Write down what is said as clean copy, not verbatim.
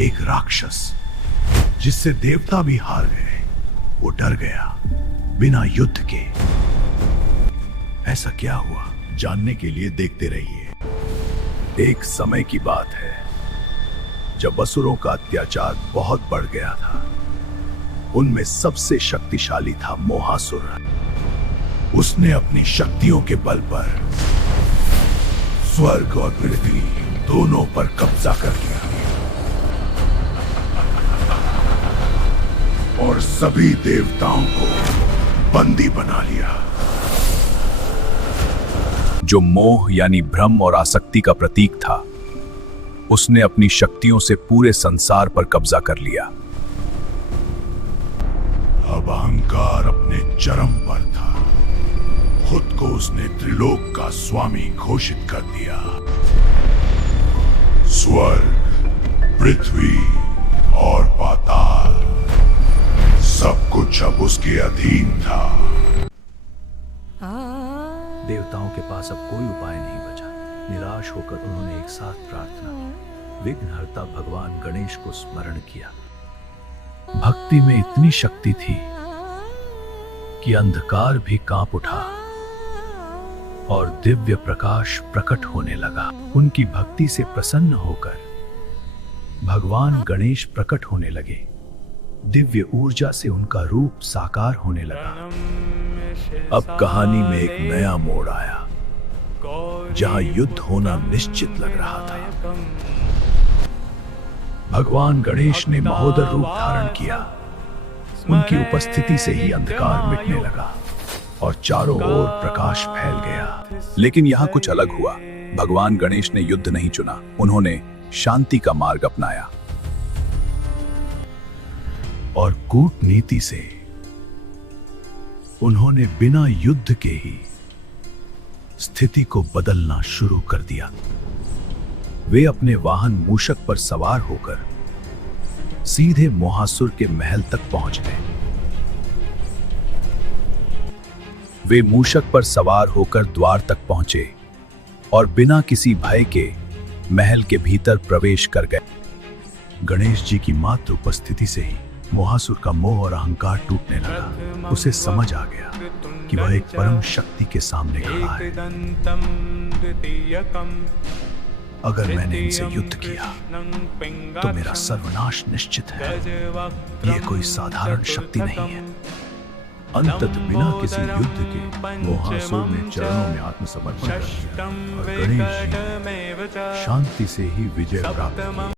एक राक्षस जिससे देवता भी हार गए, वो डर गया बिना युद्ध के। ऐसा क्या हुआ, जानने के लिए देखते रहिए। एक समय की बात है जब असुरों का अत्याचार बहुत बढ़ गया था। उनमें सबसे शक्तिशाली था मोहासुर। उसने अपनी शक्तियों के बल पर स्वर्ग और पृथ्वी दोनों पर कब्जा कर लिया और सभी देवताओं को बंदी बना लिया। जो मोह यानी भ्रम और आसक्ति का प्रतीक था, उसने अपनी शक्तियों से पूरे संसार पर कब्जा कर लिया। अब अहंकार अपने चरम पर था। खुद को उसने त्रिलोक का स्वामी घोषित कर दिया। स्वर्ग, पृथ्वी और पाताल सब कुछ अब उसके अधीन था। देवताओं के पास अब कोई उपाय नहीं बचा। निराश होकर उन्होंने एक साथ प्रार्थना की। विघ्नहर्ता भगवान गणेश को स्मरण किया। भक्ति में इतनी शक्ति थी कि अंधकार भी कांप उठा और दिव्य प्रकाश प्रकट होने लगा। उनकी भक्ति से प्रसन्न होकर भगवान गणेश प्रकट होने लगे। दिव्य ऊर्जा से उनका रूप साकार होने लगा। अब कहानी में एक नया मोड़ आया, जहां युद्ध होना निश्चित लग रहा था। भगवान गणेश ने महोदर रूप धारण किया। उनकी उपस्थिति से ही अंधकार मिटने लगा और चारों ओर प्रकाश फैल गया। लेकिन यहां कुछ अलग हुआ। भगवान गणेश ने युद्ध नहीं चुना, उन्होंने शांति का मार्ग अपनाया और कूटनीति से उन्होंने बिना युद्ध के ही स्थिति को बदलना शुरू कर दिया। वे अपने वाहन मूषक पर सवार होकर सीधे मोहासुर के महल तक पहुंच गए। वे मूषक पर सवार होकर द्वार तक पहुंचे और बिना किसी भय के महल के भीतर प्रवेश कर गए। गणेश जी की मात्र उपस्थिति से ही मोहासुर का मोह और अहंकार टूटने लगा। उसे समझ आ गया कि वह एक परम शक्ति के सामने खड़ा है। अगर मैंने इनसे युद्ध किया तो मेरा सर्वनाश निश्चित है। यह कोई साधारण शक्ति नहीं है। अंततः बिना किसी युद्ध के मोहासुर ने चरणों में आत्मसमर्पण कर दिया और गणेश जी ने शांति से ही विजय प्राप्त की।